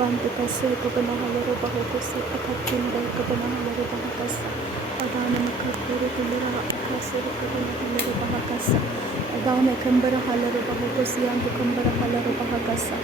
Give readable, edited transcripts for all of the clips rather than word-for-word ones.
Pantikase Kabanahalaro Bahokose Akakin by Kabanahalaro Bahakasa Adana Makapuru Kulira Akase Kabanahalaro Bahakasa Adana Kambara Halaro Bahokosi and Kambara Halaro Bahakasa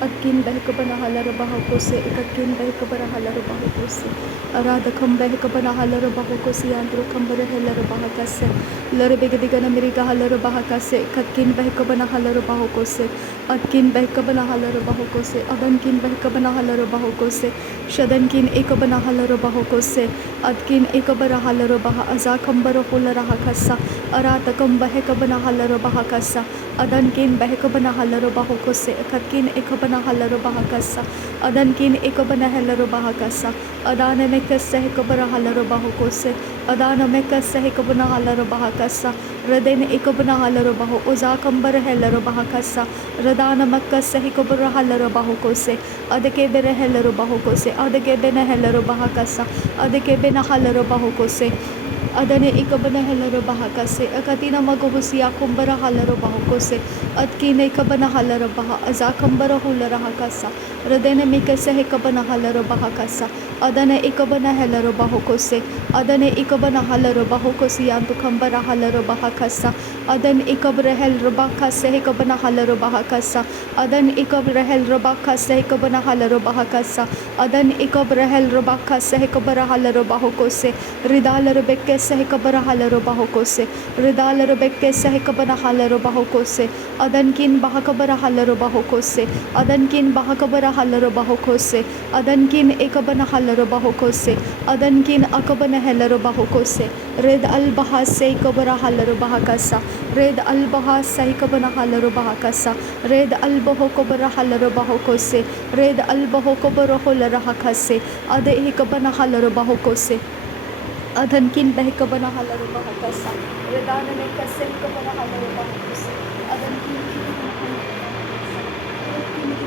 Akin by Kabanahalaro Bahokose Akakin by Kabara Halaro Bahokose Arada Kamba Kabanahalaro Bahokosi and Kambara Halaro Bahakase Larabigadigana Miriga Halaro Bahakase Kakin by Kabanahalaro Bahokose Akin by Kabanahalaro Bahokose Adankin by Kabanahalaro Bahokose Shadankin Ekabanahalaro Bahokose Adkin Ekabarahalaro Baha Azakambaro Hularahakasa Arata Kamba Hekabanahalaro Bahakasa Adankin by Hekabanahalaro Bahokose Kakin Ekabanahalaro Bahakasa Adankin Ekabanahalaro Bahakasa Adana Mekas Hekabarahalaro Bahokose Adana Mekas Hekabanahalaro Bahakasa Raden Ekabanahalaro Baho Ozakambara Helaro Bahakasa Radana Makas Hekabarahalaro Bahokose Adake Berehelaro Bahokose Adake Benehelaro Bahakasa Adake Benahalaro Bahokose Adane Ikabana Helaro Bahakase Akatina Magohusia Kumbara Halaro Bahokose Atkine Kabana Halaro Baha Azakambara Hulara Hakasa Radene Mikase Hekabana Halaro Bahakasa Adane Ikabana Helaro Bahokose Adane Ikabana Halaro Bahokosi Antu Kambara Halaro Bahakasa Adan Ikabrahel Robakase Hekabana Halaro Bahakasa Adan Ikabrahel Robakase Hekabana Halaro Bahakasa Adan Ikabrahel Robakase Hekabara Halaro Bahokose Ridala Rebeke Sehekabara Halaro Bahokose Ridala Rebeke Sehekabana Halaro Bahokose Adankin Bahakabara Halaro Bahokose Adankin Bahakabara Halaro Bahokose Adankin Ekabana Halaro Bahokose Adankin Akabana Halaro Bahokose Red Al Bahase Kabara Halaro Bahakasa Red Al Bahasa Kabana Halaro Bahakasa Red Al Bahokobara Halaro Bahokose Red Al Bahokobara Holara Hakase Ade Hekabana Halaro Bahokose Adankin Behekabana Halaro Bahakasa Redana Mekase Kabana Halaro Bahokose Adankin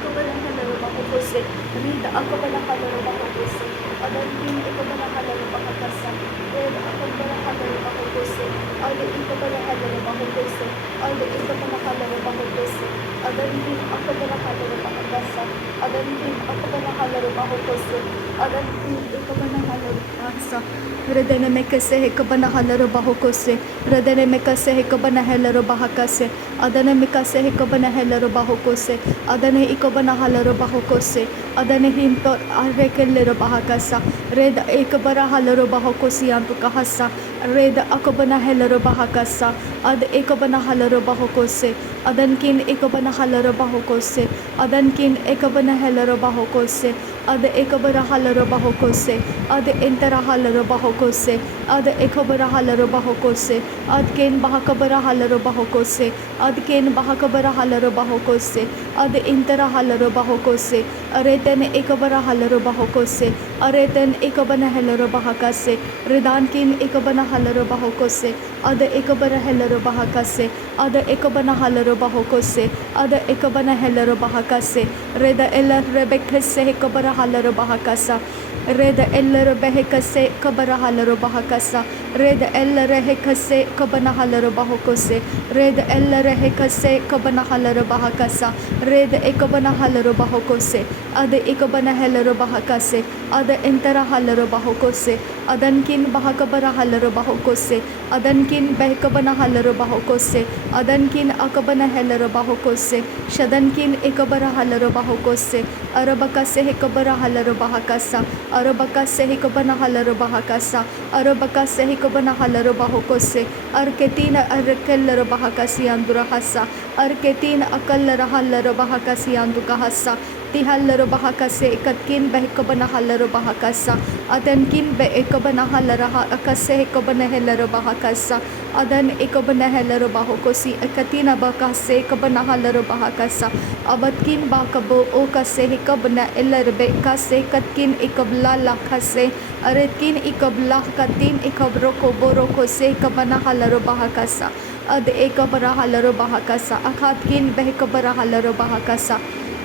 Kabana Halaro Bahokose Rida Akabana Halaro Bahokose Adankin Kabana Halaro Bahakasa Red Akabana Halaro Bahokose Ade Ikabana Halaro Bahokose Ade Ikabana Halaro Bahokose Adankin Akabana Halaro Bahakasa Adankin Akabana Halaro Bahokose Adankin Ikabana Halaro Bahakasa Radene Mekase Hekabana Halaro Bahokose Radene Mekase Hekabana Helaro Bahakase Adane Mekase Hekabana Helaro Bahokose Adane Ikabana Halaro Bahokose Adane Hinto Arekelero Bahakasa Red Ekabara Halaro Bahokosi Antu Kahasa Red Akabana Helaro Bahakasa Ad Ekabana Halaro Bahokose Adankin Ekabana Halaro Bahokose Adankin Ekabana Helaro Bahokose Ad Ekabara Halaro Bahokose Ad Entera Halaro Bahokose Ad Ekabara Halaro Bahokose Ad Ken Bahakabara Halaro Bahokose Ad Ken Bahakabara Halaro Bahokose Ad Entera Halaro Bahokose Areten Ekabara Halaro Bahokose Areten Ekabana Helaro Bahakase Redankin Ekabana Halaro Bahokose Ad Ekabara Helaro Bahakase Ad Ekabana Halaro Bahokose Ad Ekabana Helaro Bahakase Reda Ella Rebekase Ekabara Halaro Bahakasa Reda Ella Rebekase Kabara Halaro Bahakasa Reda Ella Rehekase Kabana Halaro Bahokose Reda Ella Rehekase Kabana Halaro Bahakasa Reda Ekabana Halaro Bahokose Ada Ekabana Halaro Bahakase Ada Entera Halaro Bahokose Adankin Bahakabara Halaro Bahokose Adankin Behkabana Halaro Bahokose Adankin Akabana Halaro Bahokose Shadankin Ekabara Halaro Bahokose Arabakase Hekabara Halaro Bahakasa Arabakase Hekabana Halaro Bahakasa Arabakase Hekabana Halaro Bahokose Arketina Arkelaro Bahakasi Andurahasa Arketina Akallara Halaro Bahakasi Andukahasa Tihallaro Bahakase Katkin Behkabana Halaro Bahakasa Adankin Be Ekabana Halara Akase Hekabana Helaro Bahakasa Adan Ekabana Helaro Bahokosi Katina Bakase Kabana Halaro Bahakasa Abatkin Bakabo Okase Hekabana Elarbe Kase Katkin Ekabla Lakase Aretkin Ekabla Katin Ekabroko Boroko Se Kabana Halaro Bahakasa Ad Ekabara Halaro Bahakasa Akatkin Behkabara Halaro Bahakasa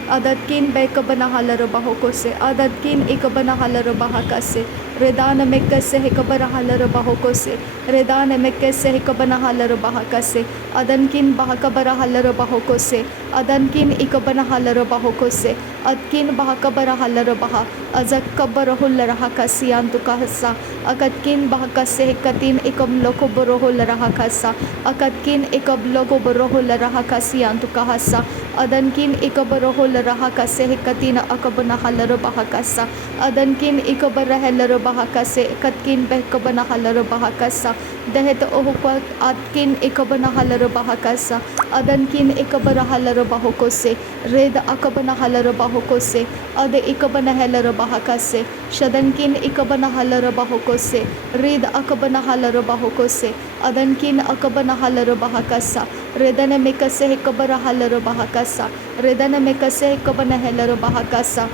Adatkin Bekabana Halaro Bahokose Adatkin Ekabana Halaro Bahakase redana mekese hekabara halaro bahokose, redana mekese hekabana halaro bahakase, adankin bahakabara halaro bahokose, adankin ikabana halaro bahokose, adkin bahakabara halaro baha, azakabara hullara hakasi antukahasa, akatkin bahakase hekatin ikam lokoboro hullara hakasa, akatkin ikab lokoboro hullara hakasi antukahasa, adankin ikabara hullara hakase hekatina akabana halaro bahakasa, adankin ikabara halaro bahakase, katkin behkabana halaro bahakasa, dehet ohukwa atkin ikabana halaro bahakasa, adankin ikabara halaro bahokose, red akabana halaro bahokose, ade ikabana halaro bahakase, shadankin ikabana halaro bahokose, red akabana halaro bahokose, adankin akabana halaro bahakasa, redana mekase hekabara halaro bahakasa, redana mekase hekabana halaro bahakasa,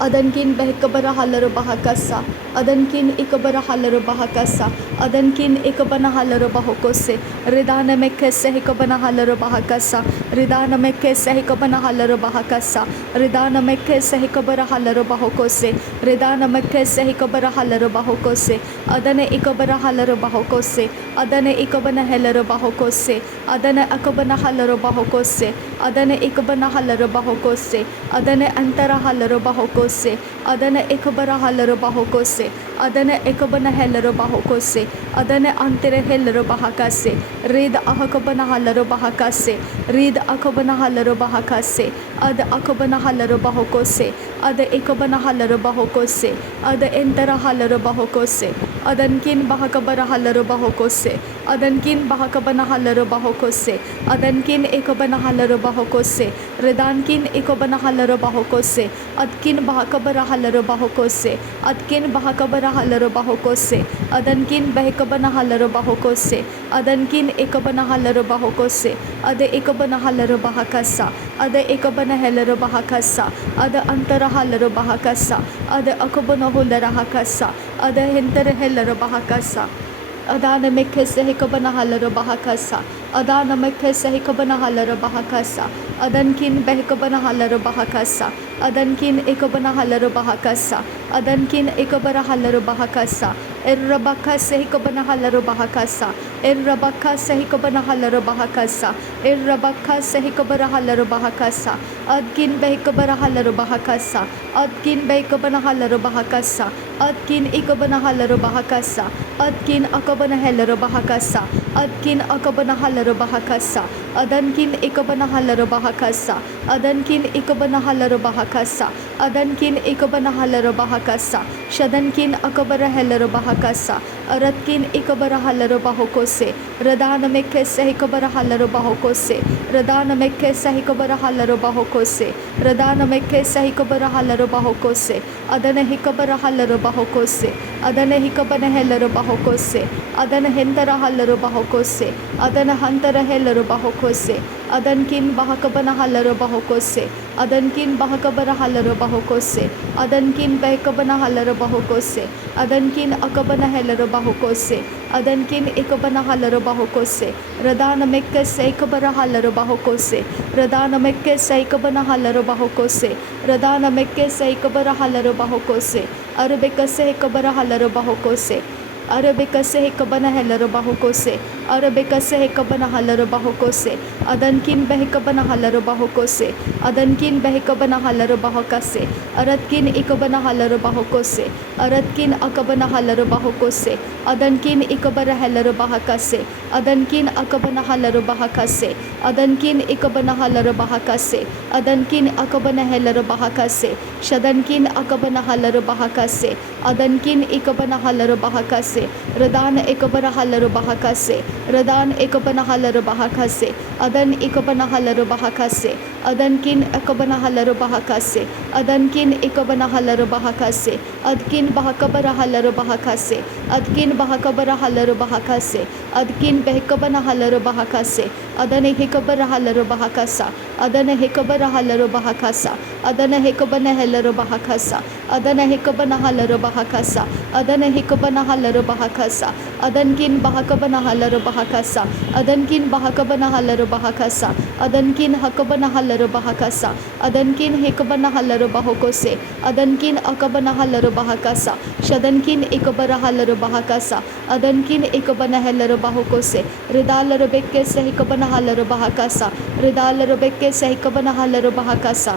adankin behkabara halaro bahakasa, adankin ikabara halaro bahakasa, adankin ikabana halaro bahokose, ridana mekese hekabana halaro bahakasa, ridana mekese hekabana halaro bahakasa, ridana mekese hekabara halaro bahokose, ridana mekese hekabara halaro bahokose, adane ikabara halaro bahokose, adane ikabana halaro bahokose, adane akabana halaro bahokose, adane ikabana halaro bahokose, adane antara halaro bahokose, adane ikabara halaro bahokose, adane ikabana halaro bahokose, adane antere halaro bahakase, red akabana halaro bahakase, red akabana halaro bahakase, ad akabana halaro bahokose, ad ikabana halaro bahokose, ad entara halaro bahokose, adankin bahakabara halaro bahokose, adankin bahakabana halaro bahokose, adankin ikabana halaro bahokose, redankin ikabana halaro bahokose, adkin bahakabara halaro bahokose, adkin bahakabara halaro bahokose, adankin behkabana halaro bahokose, adankin ikabana halaro bahokose, ade ikabana halaro bahakasa, ade ikabana halaro bahakasa, ade antara halaro bahakasa, ade akabana hullara hakasa, ade hentare halaro bahakasa, adana mekese hekabana halaro bahakasa, adana mekese hekabana halaro bahakasa, adankin behkabana halaro bahakasa, adankin ikabana halaro bahakasa, adankin ikabara halaro bahakasa, errabakase hekabana halaro bahakasa, errabakase hekabana halaro bahakasa, errabakase hekabara halaro bahakasa, adkin behkabara halaro bahakasa, adkin behkabana halaro bahakasa, adkin ikabana halaro bahakasa, adkin akabana halaro bahakasa, adkin akabana halaro bahakasa, adankin ikabana halaro bahakasa, adankin ikabana halaro bahakasa, adankin ikabana halaro bahakasa, shadankin akabara halaro bahakasa, aratkin ikabara halaro bahokose, radana mekese hikabara halaro bahokose, radana mekese hikabara halaro bahokose, radana mekese hikabara halaro bahokose, adana hikabara halaro bahokose, adana hikabana halaro bahokose, adana hendara halaro bahokose, adana hantara halaro bahokose, adankin bahakabana halaro bahokose, adankin bahakabara halaro bahokose, adankin behkabana halaro bahokose, adankin akabana halaro bahokose, adankin ikabana halaro bahokose, radana mekkese ikabara halaro bahokose, radana mekkese ikabana halaro bahokose, radana mekkese ikabara halaro bahokose, arabekase ikabara halaro bahokose, arabekase hekabana halaro bahokose, arabekase hekabana halaro bahokose, adankin behkabana halaro bahokose, adankin behkabana halaro bahokase, aratkin ikabana halaro bahokose, aratkin akabana halaro bahokose, adankin ikabara halaro bahakase, adankin akabana halaro bahakase, adankin ikabana halaro bahakase, adankin akabana halaro bahakase, shadankin akabana halaro bahakase, adankin ikabana halaro bahakase, radan ikabana halaro bahakase, radan ikabana halaro bahakase, adan ikabana halaro bahakase, adankin akabana halaro bahakase, adankin ikabana halaro bahakase, adkin bahakabara halaro bahakase, adkin bahakabara halaro bahakase, adkin behkabana halaro bahakase, adan hikabara halaro bahakasa, adana hekabara halaro bahakasa, adana hekabana helaro bahakasa, adana hekabana halaro bahakasa, adana hekabana halaro bahakasa, adankin bahakabana halaro bahakasa, adankin bahakabana halaro bahakasa, adankin hakabana halaro bahakasa, adankin hekabana halaro bahokose, adankin akabana halaro bahakasa, shadankin ekabara halaro bahakasa, adankin ekabana halaro bahokose, ridalaro bekke sehikabana halaro bahakasa, ridalaro bekke sehikabana halaro bahakasa,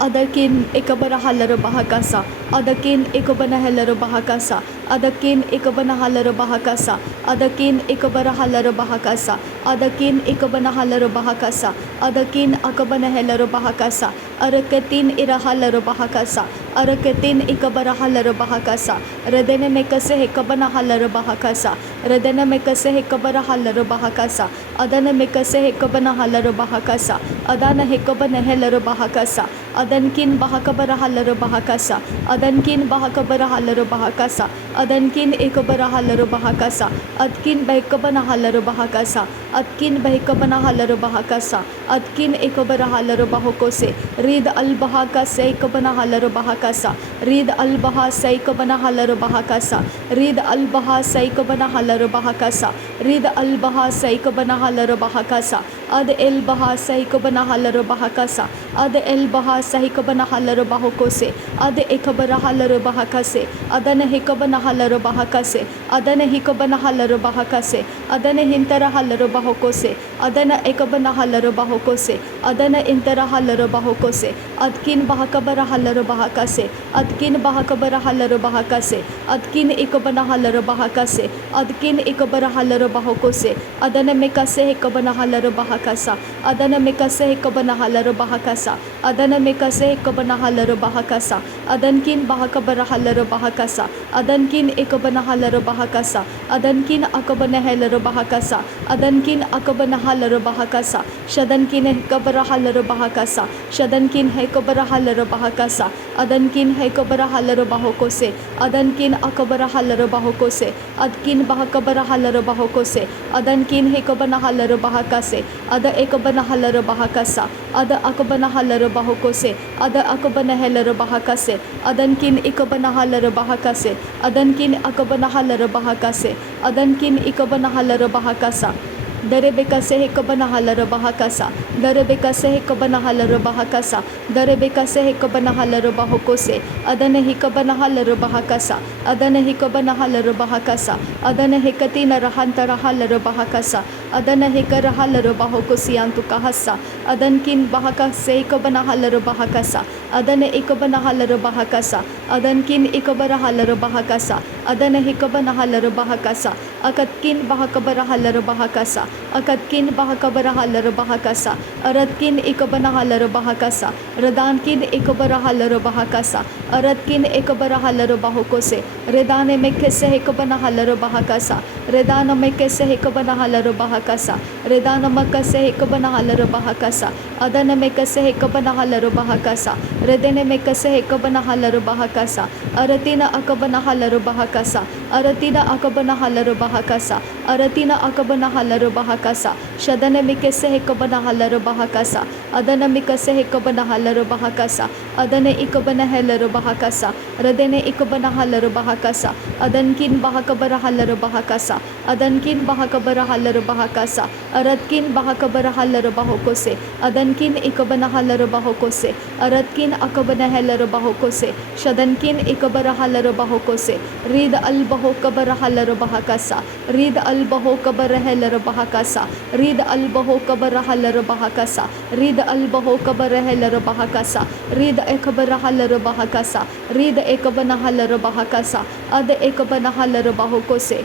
Adakin ekabana halaro bahakasa, adakin ekabana halaro bahakasa, adakin ekabana halaro bahakasa, adakin ekabara halaro bahakasa, adakin ekabana halaro bahakasa, adakin akabana halaro bahakasa, arakatin ira halaro bahakasa, arakatin ekabara halaro bahakasa, radene mekase hekabana halaro bahakasa, radene mekase hekabara halaro bahakasa, adana mekase hekabana halaro bahakasa, adana hekabana halaro bahakasa, adankin bahakabara halaro bahakasa, adankin bahakabara halaro bahakasa, adankin ekabara halaro bahakasa, adkin bahikabana halaro bahakasa, adkin bahikabana halaro bahakasa, adkin ekabara halaro bahokose, rid al bahaka saikabana halaro bahakasa, rid al baha saikabana halaro bahakasa, rid al baha saikabana halaro bahakasa, rid al baha saikabana halaro bahakasa, ad el baha saikabana halaro bahakasa, ad el baha sahikabana halaro bahokose, ad ekabara halaro bahakase, adana hekabana halaro bahakase, adana hikabana halaro bahakase, adana hintara halaro bahokose, adana ekabana halaro bahokose, adana intara halaro bahokose, adkin bahakabara halaro bahakase, adkin bahakabara halaro bahakase, adkin ekabana halaro bahakase, adkin ekabara halaro bahokose, adana mekase hekabana halaro bahakasa, adana mekase hekabana halaro bahakasa, adana mekase hekabana halaro bahakasa, adankin bahakabara halaro bahakasa, adankin ekabana halaro bahakasa, adankin akabana halaro bahakasa, adankin akabana halaro bahakasa, shadankin hekabara halaro bahakasa, shadankin hekabara halaro bahakasa, adankin hekabara halaro bahokose, adankin akabara halaro bahokose, adkin bahakabara halaro bahokose, adankin hekabana halaro bahakase, ada ekabana halaro bahakasa, ada akabana halaro bahokose, ada akabana halaro bahakase, adankin ikabana halaro bahakase, adankin akabana halaro bahakase, adankin ikabana halaro bahakasa, Darebeka sehe kabana halaro bahakasa, darebeka sehe kabana halaro bahakasa, darebeka sehe kabana halaro bahokose, adana hikabana halaro bahakasa, adana hikabana halaro bahakasa, adana hikatina rahantara halaro bahakasa, adana hikara halaro bahokosi antu kahasa, adankin bahaka sehe kabana halaro bahakasa, adana ikabana halaro bahakasa, adankin ikabara halaro bahakasa, adana hikabana halaro bahakasa, akatkin bahakabara halaro bahakasa, akatkin bahakabara halaro bahakasa, aratkin ikabana halaro bahakasa, radankin ikabara halaro bahakasa, aratkin ikabara halaro bahokose, redane mekese hekabana halaro bahakasa, redana mekese hekabana halaro bahakasa, redana makase hekabana halaro bahakasa, adana mekase hekabana halaro bahakasa, redene mekase hekabana halaro bahakasa, aratina akabana halaro bahakasa, aratina akabana halaro bahakasa, aratina akabana halaro bahakasa, shadana mikese hekabana halaro bahakasa, adana mikase hekabana halaro bahakasa, adana ikabana halaro bahakasa, radene ikabana halaro bahakasa, adankin bahakabara halaro bahakasa, adankin bahakabara halaro bahakasa, aratkin bahakabara halaro bahokose, adankin ikabana halaro bahokose, aratkin akabana halaro bahokose, shadankin ikabara halaro bahokose, rid al bahokabara halaro bahakasa, rid al bahokabara halaro bahakasa, rid al bahokabara halaro bahakasa, rid al bahokabara halaro bahakasa, rid ekabara halaro bahakasa, rid ekabana halaro bahakasa, ad ekabana halaro bahokose,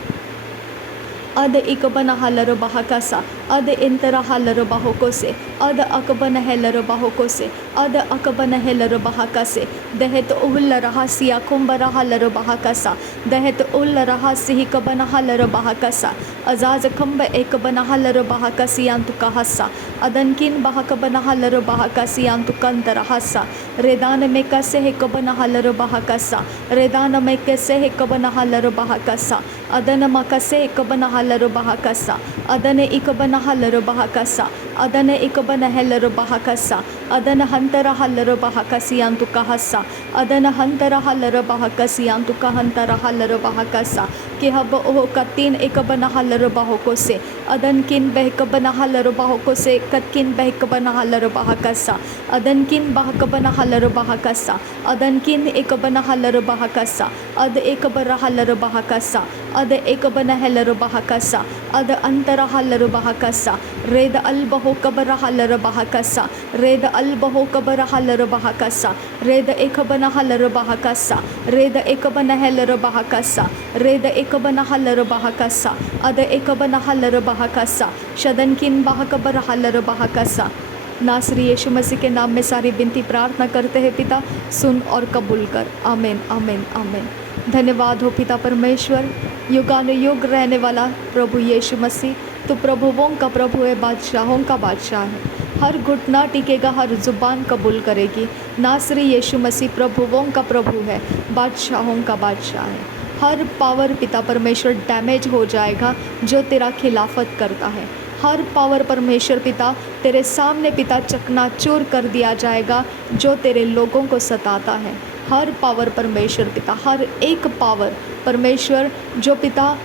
ada ikabana halaro bahakasa, ada intara halaro bahokose, ada akabana halaro bahokose, ada akabana halaro bahakase, dehet ulla rahasiya kumbara halaro bahakasa, dehet ulla rahasi hikabana halaro bahakasa, azaz kamba ekabana halaro bahakasi antu kahasa, adankin bahakabana halaro bahakasi antu kantara hasa, redana mekase hikabana halaro bahakasa, redana mekase hikabana halaro bahakasa, adana makase hikabana halaro bahakasa, adana ikabana halaro bahakasa, adana ikabana hellero bahakasa, adana hantara hallero bahakasiyantu kahasa, adana hantara hallero bahakasiyantu kahantara hallero bahakasa, kihaba oho katin ikabana hallero bahokose, adan kin behkabana hallero bahokose, katkin behkabana hallero bahakasa, adan kin bahkabana hallero bahakasa, adan kin ikabana hallero bahakasa, ad ikabara hallero bahakasa, ad ikabana hellero bahakasa, ad antara hallero bahakasa, red albaho kabara hallero bahakasa, red albaho kabara hallero bahakasa, red ikabana hallero bahakasa, red ikabana hellero bahakasa, red ikabana hallero bahakasa, ad ikabana hallero bahakasa, shadan kin bahkabara hallero bahakasa। नासरी यीशु मसीह के नाम में सारी विनती प्रार्थना करते हैं पिता, सुन और कबूल कर। आमीन आमीन आमीन। धन्यवाद हो पिता परमेश्वर, युगानुयुग रहने वाला प्रभु यीशु मसीह, तो प्रभुओं का प्रभु है, बादशाहों का बादशाह है। हर घुटना टिकेगा, हर जुबान कबूल करेगी। नासरी यीशु मसीह प्रभुओं का प्रभु है, बादशाहों का बादशाह है। हर पावर पिता परमेश्वर डैमेज हो जाएगा जो तेरा खिलाफत करता है। हर पावर परमेश्वर पिता तेरे सामने पिता चकनाचूर कर दिया जाएगा जो तेरे लोगों को सताता है। हर पावर परमेश्वर पिता, हर एक पावर परमेश्वर जो पिता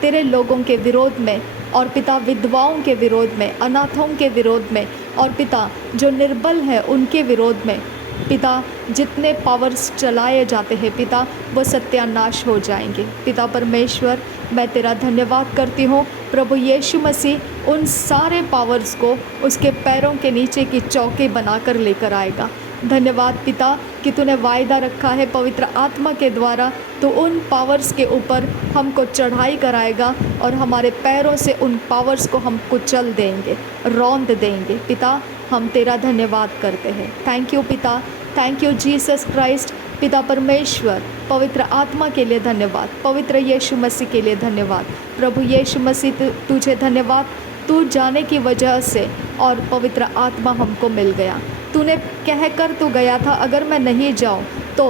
तेरे लोगों के विरोध में और पिता विधवाओं के विरोध में, अनाथों के विरोध में और पिता जो निर्बल है उनके विरोध में पिता जितने पावर्स चलाए जाते हैं पिता, वो सत्यानाश हो जाएंगे। पिता परमेश्वर मैं तेरा धन्यवाद करती हूँ। प्रभु यीशु मसीह उन सारे पावर्स को उसके पैरों के नीचे की चौकी बनाकर लेकर आएगा। धन्यवाद पिता कि तूने वायदा रखा है पवित्र आत्मा के द्वारा, तो उन पावर्स के ऊपर हमको चढ़ाई कराएगा और हमारे पैरों से उन पावर्स को हम कुचल देंगे, रौंद देंगे। पिता हम तेरा धन्यवाद करते हैं। थैंक यू पिता, थैंक यू जीसस क्राइस्ट। पिता परमेश्वर पवित्र आत्मा के लिए धन्यवाद, पवित्र यीशु मसीह के लिए धन्यवाद। प्रभु यीशु मसीह तुझे धन्यवाद, तू जाने की वजह से और पवित्र आत्मा हमको मिल गया। तूने कहकर तू गया था अगर मैं नहीं जाऊं तो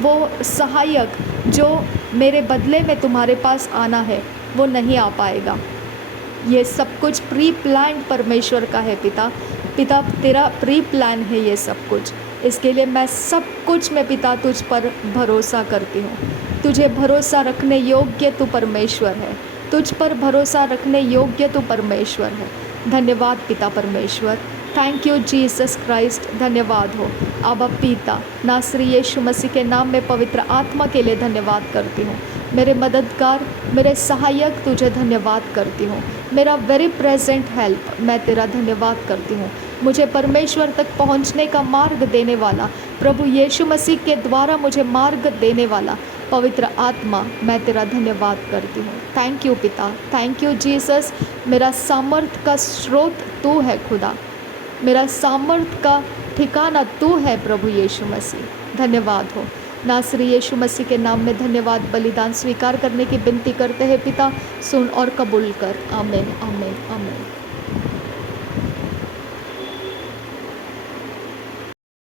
वो सहायक जो मेरे बदले में तुम्हारे पास आना है वो नहीं आ पाएगा। ये सब कुछ प्री प्लान परमेश्वर का है पिता, पिता तेरा प्री प्लान है ये सब कुछ। इसके लिए मैं सब कुछ में पिता तुझ पर भरोसा करती हूँ। तुझे भरोसा रखने योग्य तू परमेश्वर है, तुझ पर भरोसा रखने योग्य तू परमेश्वर है। धन्यवाद पिता परमेश्वर, थैंक यू जीसस क्राइस्ट। धन्यवाद हो आबा पिता, नासरी यीशु मसीह के नाम में पवित्र आत्मा के लिए धन्यवाद करती हूँ। मेरे मददगार, मेरे सहायक तुझे धन्यवाद करती हूँ। मेरा वेरी प्रेजेंट हेल्प मैं तेरा धन्यवाद करती हूँ। मुझे परमेश्वर तक पहुँचने का मार्ग देने वाला, प्रभु यीशु मसीह के द्वारा मुझे मार्ग देने वाला पवित्र आत्मा मैं तेरा धन्यवाद करती हूँ। थैंक यू पिता, थैंक यू जीसस। मेरा सामर्थ का स्रोत तू है खुदा, मेरा सामर्थ का ठिकाना तू है प्रभु यीशु मसीह। धन्यवाद हो नासरी यीशु मसीह के नाम में धन्यवाद। बलिदान स्वीकार करने की विनती करते हैं पिता, सुन और कबूल कर। आमीन आमीन आमीन।